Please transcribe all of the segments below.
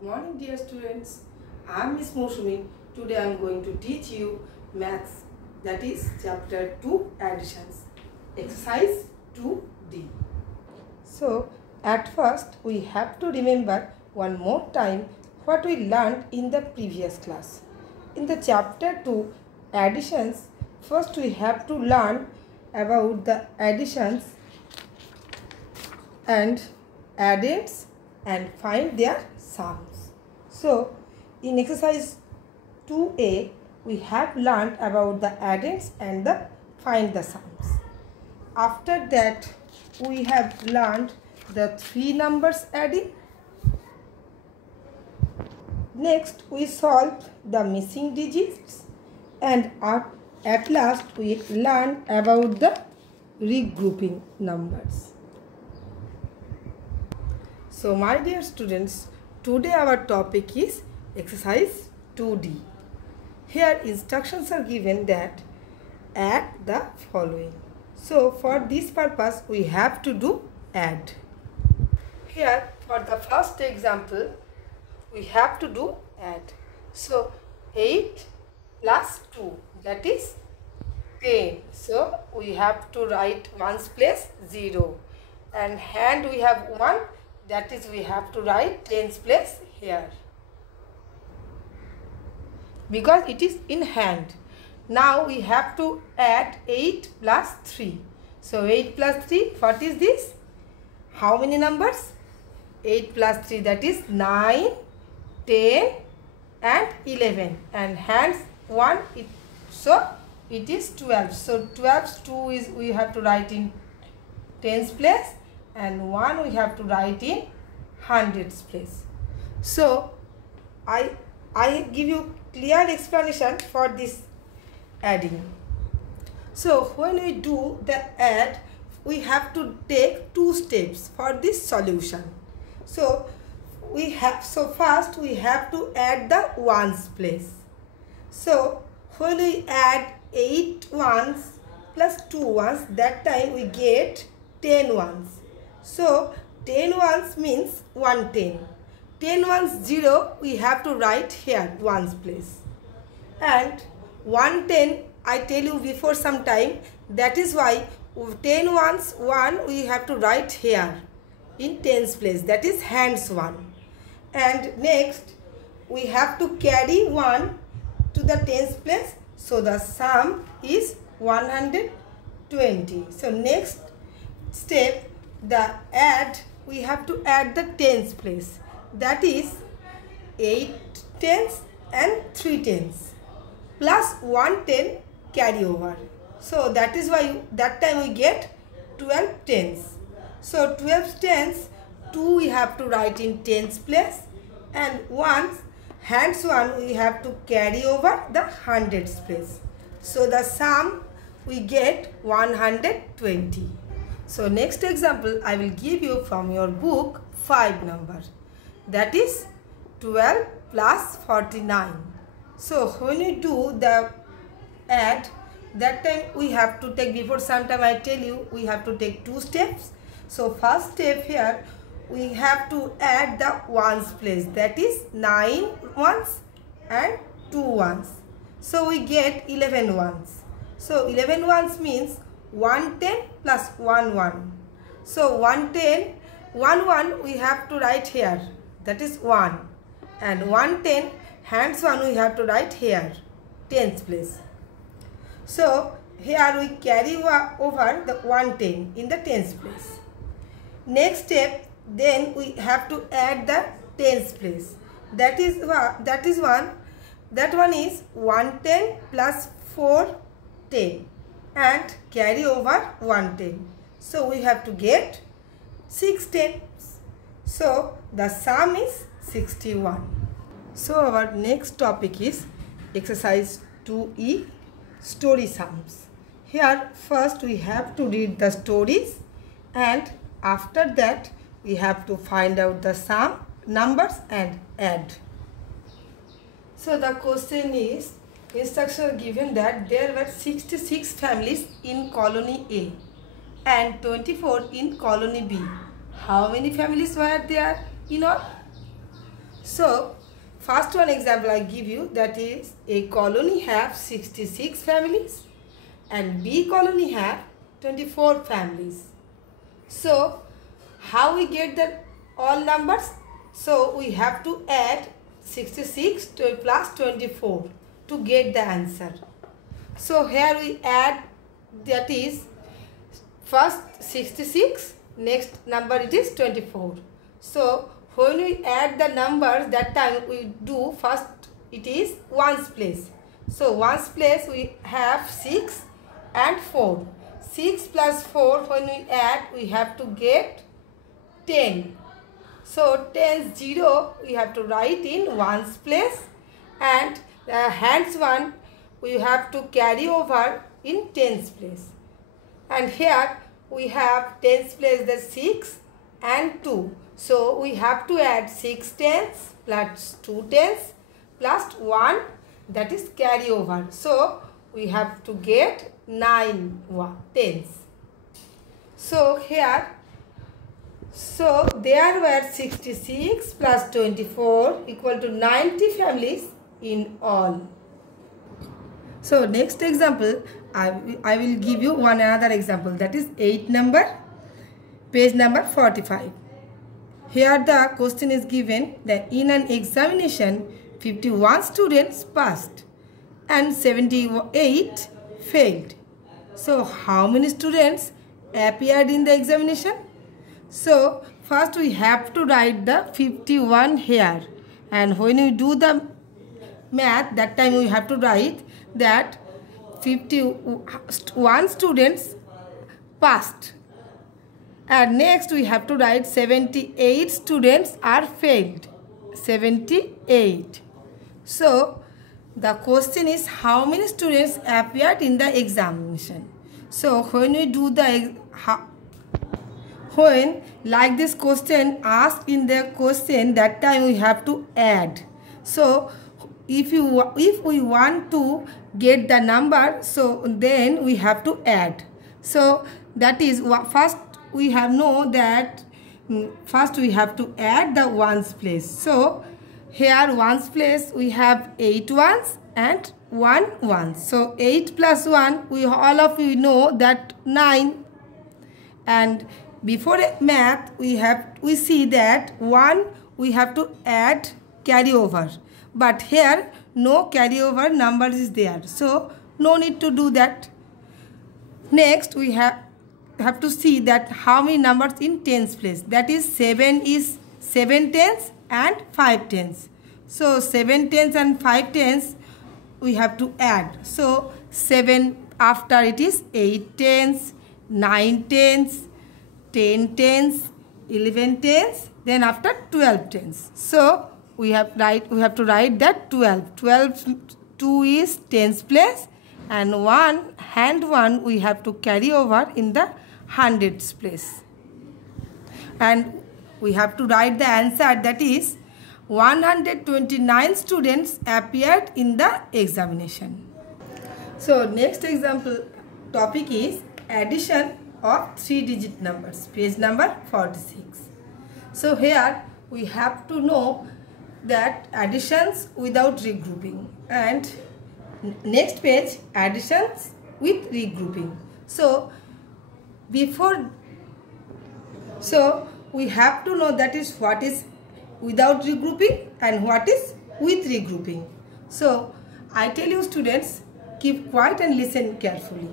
Good morning dear students. I am Miss Moshumi. Today I am going to teach you maths, that is chapter 2 additions, exercise 2D. So at first we have to remember one more time what we learned in the previous class. In the chapter 2 additions, first we have to learn about the additions and addends and find their sums. So in exercise 2a we have learned about the addends and the find the sums. After that we have learned the three numbers adding. Next we solved the missing digits, and at last we learned about the regrouping numbers. So my dear students, today our topic is exercise 2D. Here instructions are given that add the following. So for this purpose we have to do add. Here for the first example we have to do add. So 8 plus 2, that is 10. So we have to write ones place 0, and hand we have 1, that is we have to write tens place here because it is in hand. Now we have to add 8 plus 3. So 8 plus 3, what is this? How many numbers? 8 plus 3, that is 9, 10 and 11, and hands 1, so it is 12. So 12's 2 is we have to write in tens place, and 1 we have to write in hundreds place. So I give you clear explanation for this adding. So when we do the add, we have to take 2 steps for this solution. So first we have to add the ones place. So when we add 8 ones plus 2 ones, that time we get 10 ones. So 10 ones means 110. 10 ones 0, we have to write here ones place. And 110, I tell you before some time, that is why 10 ones 1 we have to write here in tens place, that is hands 1. And next we have to carry 1 to the tens place, so the sum is 120. So next step, the add, we have to add the tens place, that is 8 tens and 3 tens plus 1 10 carry over. So that is why that time we get 12 tens. So 12 tens, 2 we have to write in tens place, and hands 1 we have to carry over the hundreds place. So the sum we get 120. So next example I will give you from your book 5 number, that is 12 plus 49. So when you do the add, that time we have to take, before some time I tell you we have to take 2 steps. So first step here we have to add the ones place, that is 9 ones and 2 ones. So we get 11 ones. So 11 ones means 110 plus 1 1. So 110, 1 1 we have to write here, that is 1, and 110 hands 1 we have to write here tens place. So here we carry over the 110 in the tens place. Next step, then we have to add the tens place, that one is 110 plus 4 10 and carry over 110. So we have to get 6 tens. So the sum is 61. So our next topic is exercise 2E, story sums. Here first we have to read the stories, and after that we have to find out the sum, numbers and add. So the question is, instruction given that there were 66 families in colony A and 24 in colony B. How many families were there in all? So first one example I give you, that is A colony have 66 families and B colony have 24 families. So how we get the all numbers? So we have to add 66 to plus 24 to get the answer. So here we add, that is first 66, next number it is 24. So when we add the numbers, that time we do first it is ones place. So ones place we have 6 and 4. 6 plus 4, when we add we have to get 10. So 10 0 we have to write in ones place, and the hands one we have to carry over in tens place. And here we have tens place the 6 and 2. So we have to add 6 tens plus 2 tens plus 1, that is carry over. So we have to get 9 tens. So here, so there were 66 plus 24 equal to 90 families in all. So next example, I will give you another example, that is 8 number, page number 45. Here the question is given that in an examination 51 students passed and 78 failed. So how many students appeared in the examination? So first we have to write the 51 here, and when we do the math, that time we have to write that 51 students passed, and next we have to write 78 students are failed. 78. So the question is how many students appeared in the examination. So when we do the when like this question asked in the question, that time we have to add. So if we want to get the number, so then we have to add. So that is first we have know that first we have to add the ones place. So here ones place we have 8 ones and 1 ones. So 8 plus 1, we all of you know that 9. And before math we see that 1 we have to add carry over, but here no carryover numbers is there, so no need to do that. Next we have to see that how many numbers in tens place, that is 7 tens and 5 tens. So 7 tens and 5 tens we have to add. So 7 after it is 8 tens, 9 tens, 10 tens, 11 tens, then after 12 tens. So we have to write that 12. 2 is tens place, and 1 we have to carry over in the hundreds place. And we have to write the answer, that is 129 students appeared in the examination. So next example topic is addition of 3-digit numbers, page number 46. So here we have to know that additions without regrouping, and next page additions with regrouping. So we have to know that is what is without regrouping and what is with regrouping. So I tell you students, keep quiet and listen carefully.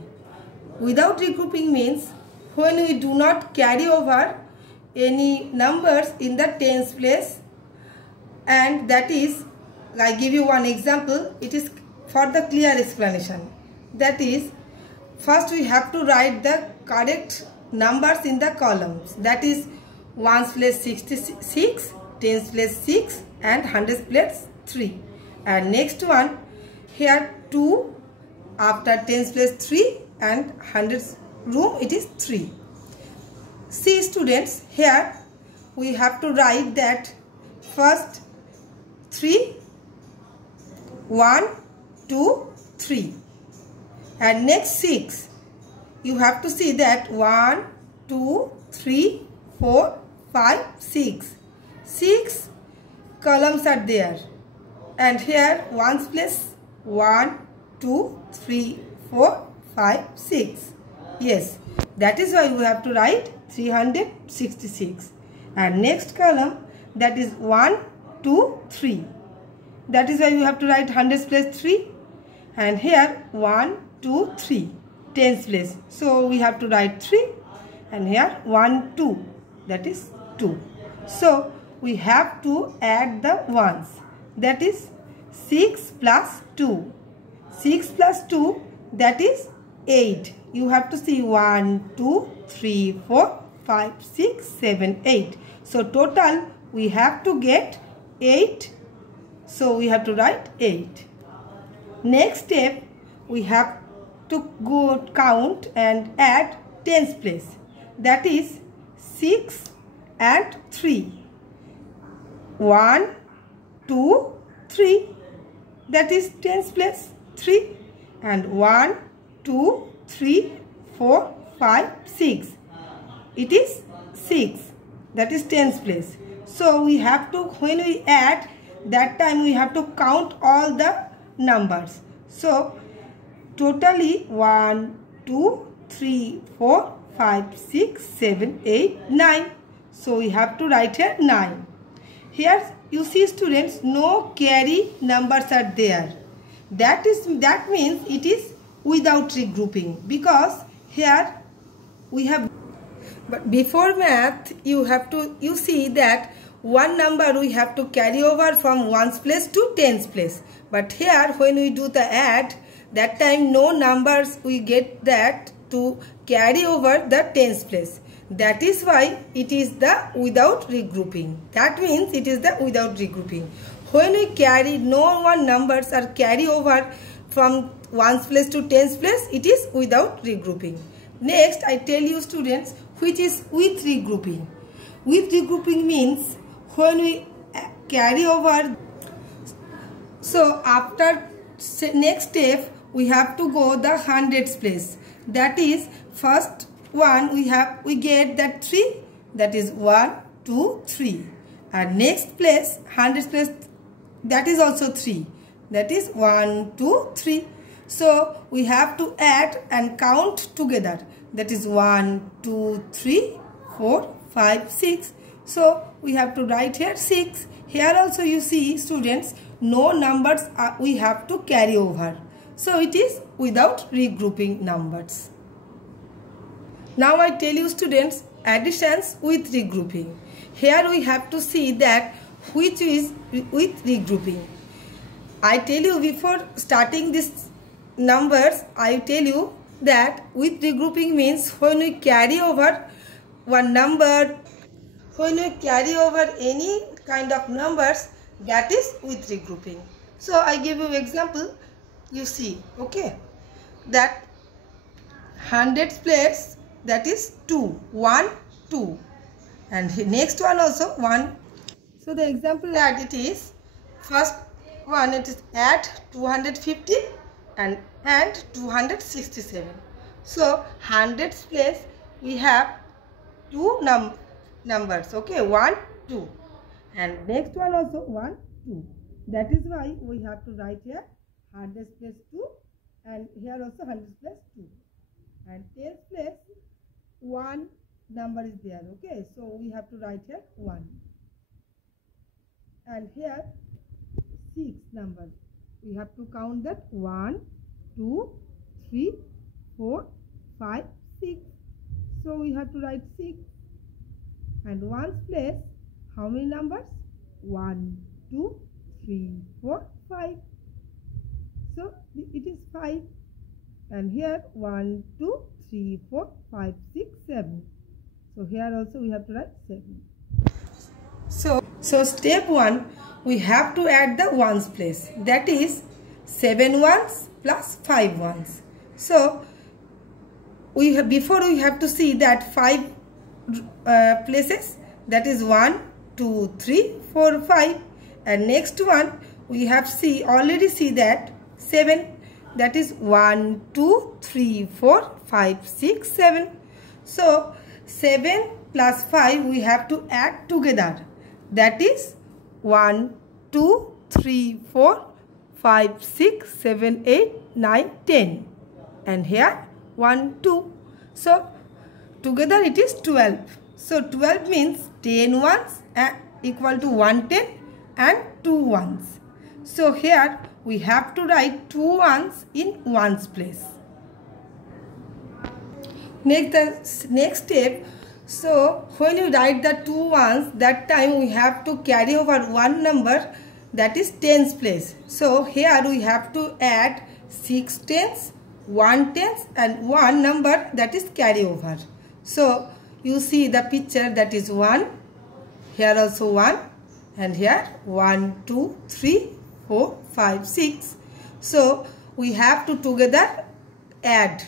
Without regrouping means when we do not carry over any numbers in the tens place, and that is, I give you one example, it is for the clear explanation. That is, first we have to write the correct numbers in the columns, that is ones place 66, tens place 6 and hundreds place 3. And next one, here 2 after tens place 3 and hundreds room it is 3. See students, here we have to write that first 3, 1, 2, 3, and next 6. You have to see that 1, 2, 3, 4, 5, 6. 6 columns are there, and here ones place 1, 2, 3, 4, 5, 6. Yes, that is why we have to write 366. And next column, that is 1, 2, 3. That is why we have to write hundreds place 3. And here 1, 2, 3. Tens place. So we have to write 3. And here 1, 2. That is 2. So we have to add the ones. That is 6 plus 2. 6 plus 2, that is 8. You have to see 1, 2, 3, 4, 5, 6, 7, 8. So total we have to get 8. So we have to write 8. Next step, we have to go count and add tens place. That is 6 and 3. 1, 2, 3. That is tens place 3. And 1, 2, 3, 4, 5, 6. It is 6. That is tens place. So we have to, when we add, that time we have to count all the numbers. So totally 1, 2, 3, 4, 5, 6, 7, 8, 9. So we have to write here 9. Here you see students, no carry numbers are there. That means it is without regrouping, because here we have, but before math you see that one number we have to carry over from ones place to tens place. But here when we do the add, that time no numbers we get that to carry over the tens place. That is why it is the without regrouping. That means it is the without regrouping. When we carry, no one numbers are carry over from ones place to tens place, it is without regrouping. Next, I tell you students, which is with regrouping. With regrouping means when we carry over. So after next step, we have to go the hundreds place. That is, first one we get that 3. That is 1, 2, 3. And next place, hundreds place, that is also 3. That is 1, 2, 3. So we have to add and count together. That is 1, 2, 3, 4, 5, 6. So we have to write here 6. Here also you see students, no numbers we have to carry over. So it is without regrouping numbers. Now I tell you students, additions with regrouping. Here we have to see that which is with regrouping. I tell you before starting this numbers, I tell you that with regrouping means when we carry over one number, when we carry over any kind of numbers, that is with regrouping. So I give you example, you see, okay, that hundreds place, that is 2, 1, 2, and next one also 1. So the example that it is, first one it is add 250 and 267. So hundreds place we have two numbers, okay, 1, 2, and next one also 1, 2. That is why we have to write here hundreds place 2, and here also hundreds place 2, and tens place 1 number is there, okay, so we have to write here 1, and here 6 number, we have to count that 1, 2, 3, 4, 5, 6. So we have to write 6. And ones place, how many numbers? 1, 2, 3, 4, 5. So it is 5. And here 1, 2, 3, 4, 5, 6, 7. So here also we have to write 7. So step 1, we have to add the ones place. That is 7 ones plus 5 ones. So before we have to see that 5 places, that is 1, 2, 3, 4, 5, and next one we have already see that 7, that is 1, 2, 3, 4, 5, 6, 7. So 7 plus 5 we have to add together, that is 1, 2, 3, 4, 5, 6, 7, 8, 9, 10. And here 1, 2. So together it is 12. So 12 means 10 ones equal to 110 and 2 ones. So here we have to write 2 ones in ones place. Next step. So when you write the 2 ones, that time we have to carry over one number, that is tens place. So here we have to add 6 tens, 1 tens and 1 number, that is carry over. So you see the picture, that is 1, here also 1, and here 1, 2, 3, 4, 5, 6. So we have to together add.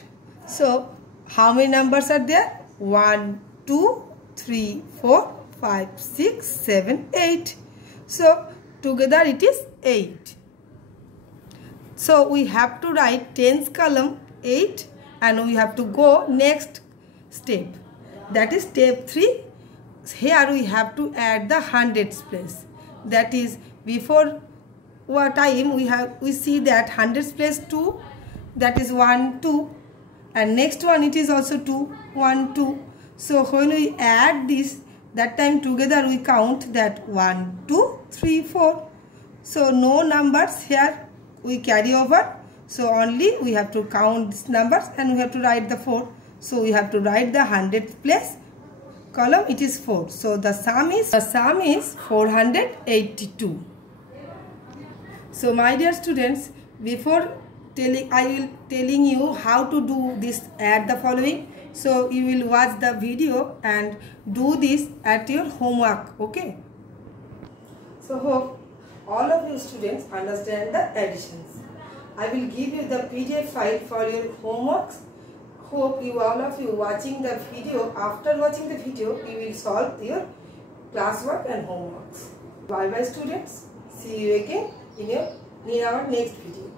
So how many numbers are there? 1, 2, 3, 4, 5, 6, 7, 8. So together it is 8. So we have to write tens column 8 and we have to go next step. That is step 3. Here we have to add the hundreds place. That is, before what time we see that hundreds place 2, that is 1, 2, and next one it is also 2, 1, 2. So when we add this, that time together we count that 1, 2, 3, 4. So no numbers here we carry over. So only we have to count these numbers and we have to write the 4. So we have to write the hundredth place column, it is 4. So the sum is 482. So my dear students, before I will telling you how to do this, add the following. So you will watch the video and do this at your homework, okay? So hope all of you students understand the additions. I will give you the PDF file for your homeworks. Hope you all of you watching the video, after watching the video you will solve your classwork and homeworks. Bye bye students. See you again in our next video.